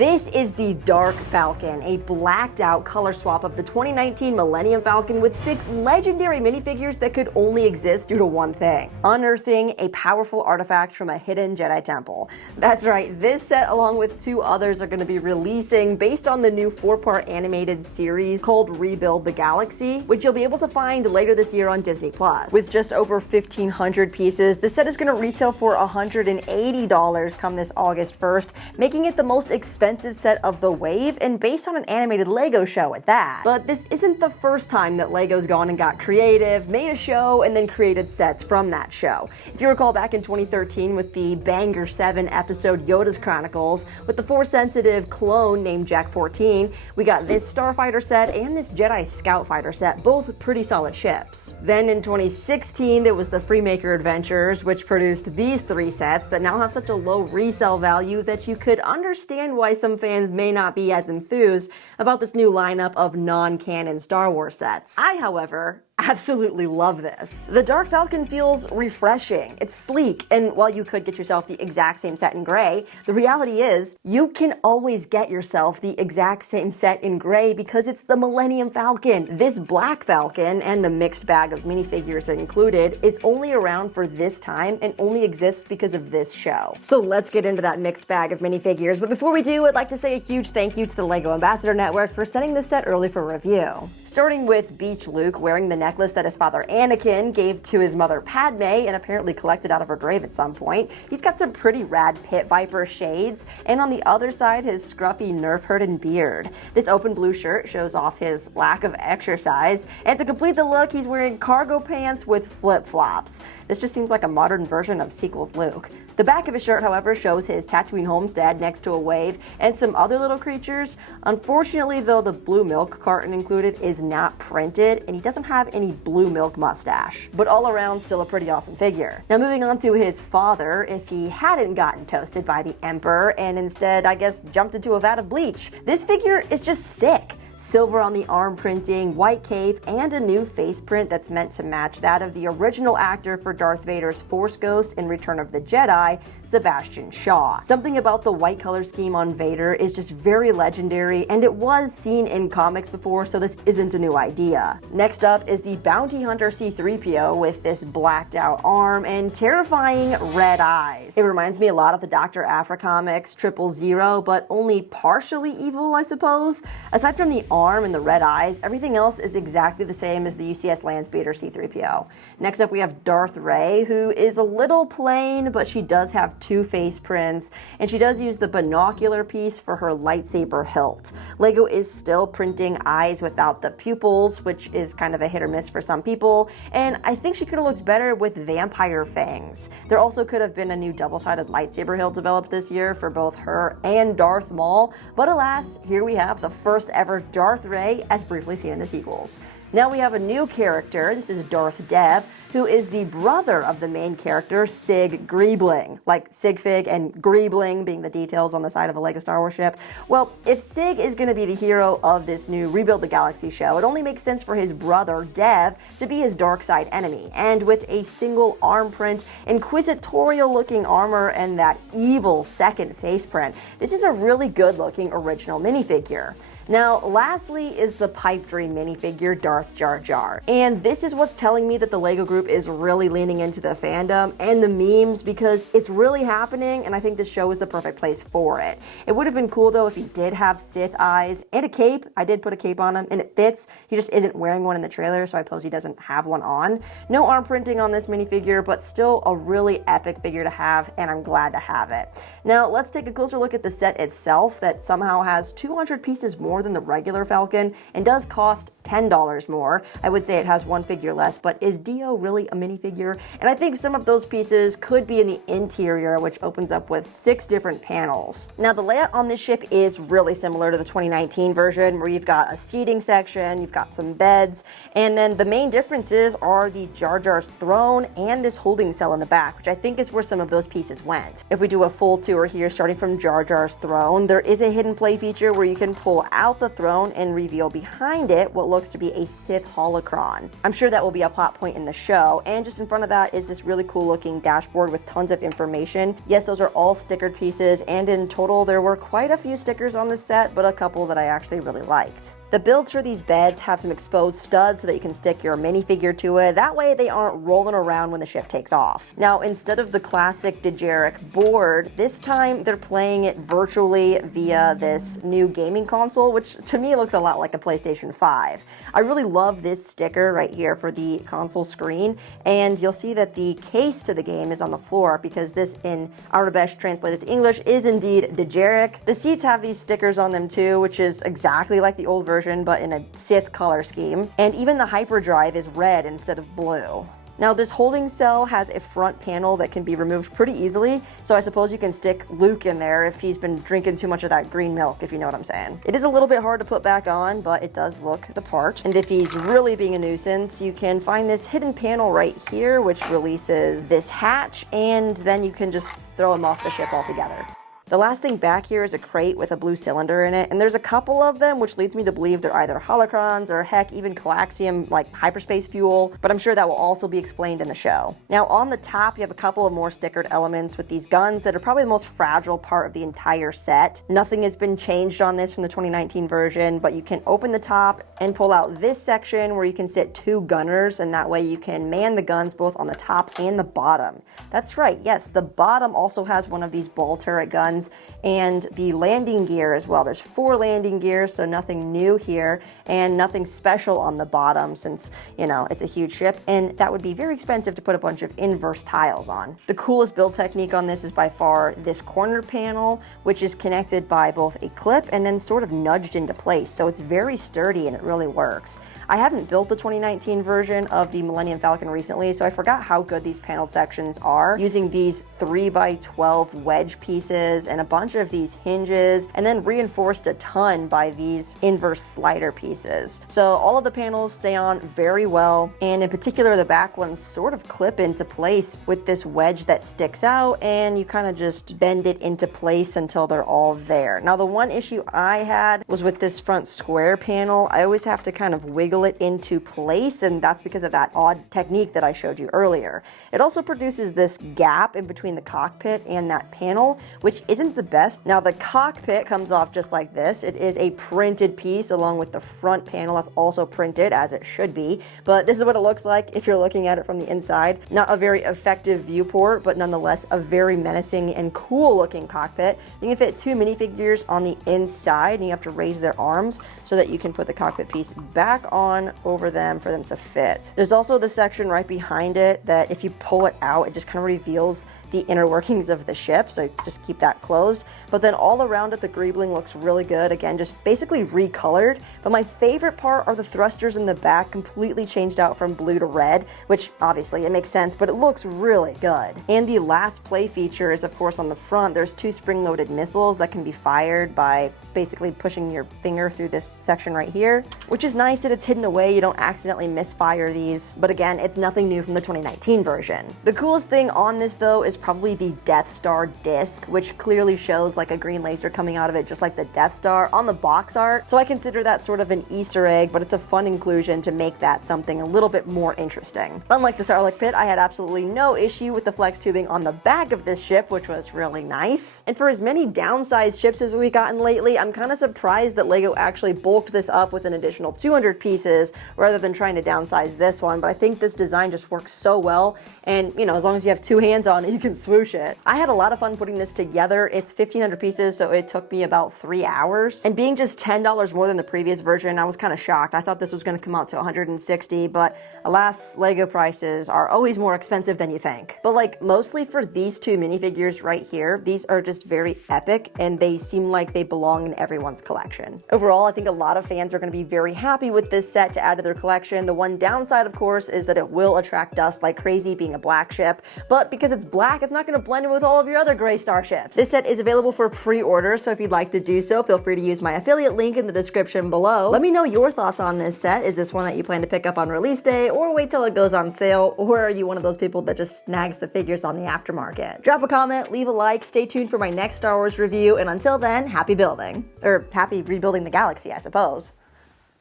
This is the Dark Falcon, a blacked out color swap of the 2019 Millennium Falcon with 6 legendary minifigures that could only exist due to one thing: unearthing a powerful artifact from a hidden Jedi temple. That's right, this set along with 2 others are going to be releasing based on the new 4-part animated series called Rebuild the Galaxy, which you'll be able to find later this year on Disney+. With just over 1,500 pieces, the set is going to retail for $180 come this August 1st, making it the most expensive set of the wave, and based on an animated Lego show at that. But this isn't the first time that Lego's gone and got creative, made a show, and then created sets from that show. If you recall back in 2013 with the Banger 7 episode Yoda's Chronicles, with the Force-sensitive clone named Jack 14, we got this Starfighter set and this Jedi Scout Fighter set, both pretty solid ships. Then in 2016 there was the Freemaker Adventures, which produced these 3 sets that now have such a low resale value that you could understand why some fans may not be as enthused about this new lineup of non-canon Star Wars sets. I, however, absolutely love this. The Dark Falcon feels refreshing, it's sleek, and while you could get yourself the exact same set in gray, the reality is you can always get yourself the exact same set in gray because it's the Millennium Falcon. This Black Falcon, and the mixed bag of minifigures included, is only around for this time and only exists because of this show. So let's get into that mixed bag of minifigures, but before we do, I'd like to say a huge thank you to the LEGO Ambassador Network for sending this set early for review. Starting with Beach Luke wearing the necklace that his father Anakin gave to his mother Padme and apparently collected out of her grave at some point. He's got some pretty rad Pit Viper shades, and on the other side his scruffy Nerf herd and beard. This open blue shirt shows off his lack of exercise, and to complete the look he's wearing cargo pants with flip-flops. This just seems like a modern version of sequel's Luke. The back of his shirt, however, shows his Tatooine homestead next to a wave and some other little creatures. Unfortunately though, the blue milk carton included is not printed, and he doesn't have any blue milk mustache. But all around, still a pretty awesome figure. Now moving on to his father, if he hadn't gotten toasted by the Emperor and instead, I guess, jumped into a vat of bleach. This figure is just sick. Silver on the arm printing, white cape, and a new face print that's meant to match that of the original actor for Darth Vader's Force Ghost in Return of the Jedi, Sebastian Shaw. Something about the white color scheme on Vader is just very legendary, and it was seen in comics before, so this isn't a new idea. Next up is the Bounty Hunter C-3PO with this blacked out arm and terrifying red eyes. It reminds me a lot of the Dr. Aphra comics 000, but only partially evil, I suppose. Aside from the arm and the red eyes, everything else is exactly the same as the UCS Landspeeder C-3PO. Next up we have Darth Rey, who is a little plain, but she does have 2 face prints, and she does use the binocular piece for her lightsaber hilt. LEGO is still printing eyes without the pupils, which is kind of a hit or miss for some people, and I think she could have looked better with vampire fangs. There also could have been a new double-sided lightsaber hilt developed this year for both her and Darth Maul, but alas, here we have the first ever Darth Rey as briefly seen in the sequels. Now we have a new character. This is Darth Dev, who is the brother of the main character, Sig Greebling. Like Sig Fig and Greebling being the details on the side of a LEGO Star Wars ship. Well, if Sig is going to be the hero of this new Rebuild the Galaxy show, it only makes sense for his brother, Dev, to be his dark side enemy. And with a single arm print, inquisitorial looking armor, and that evil second face print, this is a really good looking original minifigure. Now, lastly is the Pipe Dream minifigure Darth Jar Jar. And this is what's telling me that the LEGO group is really leaning into the fandom and the memes, because it's really happening, and I think this show is the perfect place for it. It would have been cool though if he did have Sith eyes and a cape. I did put a cape on him and it fits. He just isn't wearing one in the trailer, so I suppose he doesn't have one on. No arm printing on this minifigure, but still a really epic figure to have, and I'm glad to have it. Now, let's take a closer look at the set itself that somehow has 200 pieces more than the regular Falcon and does cost $10 more. I would say it has 1 figure less, but is Dio really a minifigure? And I think some of those pieces could be in the interior, which opens up with 6 different panels. Now, the layout on this ship is really similar to the 2019 version, where you've got a seating section, you've got some beds, and then the main differences are the Jar Jar's throne and this holding cell in the back, which I think is where some of those pieces went. If we do a full tour here, starting from Jar Jar's throne, there is a hidden play feature where you can pull out the throne and reveal behind it what looks to be a Sith holocron. I'm sure that will be a plot point in the show, and just in front of that is this really cool looking dashboard with tons of information. Yes, those are all stickered pieces, and in total there were quite a few stickers on the set, but a couple that I actually really liked. The builds for these beds have some exposed studs so that you can stick your minifigure to it. That way they aren't rolling around when the ship takes off. Now, instead of the classic Dejeric board, this time they're playing it virtually via this new gaming console, which to me looks a lot like a PlayStation 5. I really love this sticker right here for the console screen, and you'll see that the case to the game is on the floor because this, in Arabesh translated to English, is indeed Dejeric. The seats have these stickers on them too, which is exactly like the old version, but in a Sith color scheme. And even the hyperdrive is red instead of blue. Now, this holding cell has a front panel that can be removed pretty easily, so I suppose you can stick Luke in there if he's been drinking too much of that green milk, if you know what I'm saying. It is a little bit hard to put back on, but it does look the part. And if he's really being a nuisance, you can find this hidden panel right here, which releases this hatch, and then you can just throw him off the ship altogether. The last thing back here is a crate with a blue cylinder in it, and there's a couple of them, which leads me to believe they're either holocrons or heck, even coaxium, like hyperspace fuel, but I'm sure that will also be explained in the show. Now, on the top, you have a couple of more stickered elements with these guns that are probably the most fragile part of the entire set. Nothing has been changed on this from the 2019 version, but you can open the top and pull out this section where you can sit 2 gunners, and that way you can man the guns both on the top and the bottom. That's right, yes, the bottom also has one of these ball turret guns, and the landing gear as well. There's 4 landing gears, so nothing new here, and nothing special on the bottom since, you know, it's a huge ship, and that would be very expensive to put a bunch of inverse tiles on. The coolest build technique on this is by far this corner panel, which is connected by both a clip and then sort of nudged into place, so it's very sturdy and it really works. I haven't built the 2019 version of the Millennium Falcon recently, so I forgot how good these paneled sections are, using these 3x12 wedge pieces and a bunch of these hinges, and then reinforced a ton by these inverse slider pieces. So all of the panels stay on very well, and in particular the back ones sort of clip into place with this wedge that sticks out, and you kind of just bend it into place until they're all there. Now, the one issue I had was with this front square panel. I always have to kind of wiggle it into place, and that's because of that odd technique that I showed you earlier. It also produces this gap in between the cockpit and that panel, which isn't the best. Now, the cockpit comes off just like this. It is a printed piece along with the front panel that's also printed, as it should be, but this is what it looks like if you're looking at it from the inside. Not a very effective viewport, but nonetheless a very menacing and cool looking cockpit. You can fit 2 minifigures on the inside, and you have to raise their arms so that you can put the cockpit piece back on over them for them to fit. There's also the section right behind it that if you pull it out, it just kind of reveals the inner workings of the ship, so just keep that closed. But then all around it, the greebling looks really good. Again, just basically recolored. But my favorite part are the thrusters in the back, completely changed out from blue to red, which obviously it makes sense, but it looks really good. And the last play feature is, of course, on the front. There's 2 spring-loaded missiles that can be fired by basically pushing your finger through this section right here, which is nice that it's hidden away. You don't accidentally misfire these. But again, it's nothing new from the 2019 version. The coolest thing on this, though, is probably the Death Star disc, which clearly shows like a green laser coming out of it, just like the Death Star on the box art. So I consider that sort of an Easter egg, but it's a fun inclusion to make that something a little bit more interesting. Unlike the Sarlacc pit, I had absolutely no issue with the flex tubing on the back of this ship, which was really nice. And for as many downsized ships as we've gotten lately, I'm kind of surprised that LEGO actually bulked this up with an additional 200 pieces rather than trying to downsize this one. But I think this design just works so well, and you know, as long as you have 2 hands on it, you can swoosh it. I had a lot of fun putting this together. It's 1,500 pieces, so it took me about 3 hours. And being just $10 more than the previous version, I was kind of shocked. I thought this was going to come out to 160, but alas, LEGO prices are always more expensive than you think. But like, mostly for these 2 minifigures right here, these are just very epic, and they seem like they belong in everyone's collection. Overall, I think a lot of fans are going to be very happy with this set to add to their collection. The one downside, of course, is that it will attract dust like crazy, being a black ship, but because it's black, it's not going to blend in with all of your other gray starships. This set is available for pre-order, so if you'd like to do so, feel free to use my affiliate link in the description below. Let me know your thoughts on this set. Is this one that you plan to pick up on release day, or wait till it goes on sale, or are you one of those people that just snags the figures on the aftermarket? Drop a comment, leave a like, stay tuned for my next Star Wars review, and until then, happy building. Or happy rebuilding the galaxy, I suppose.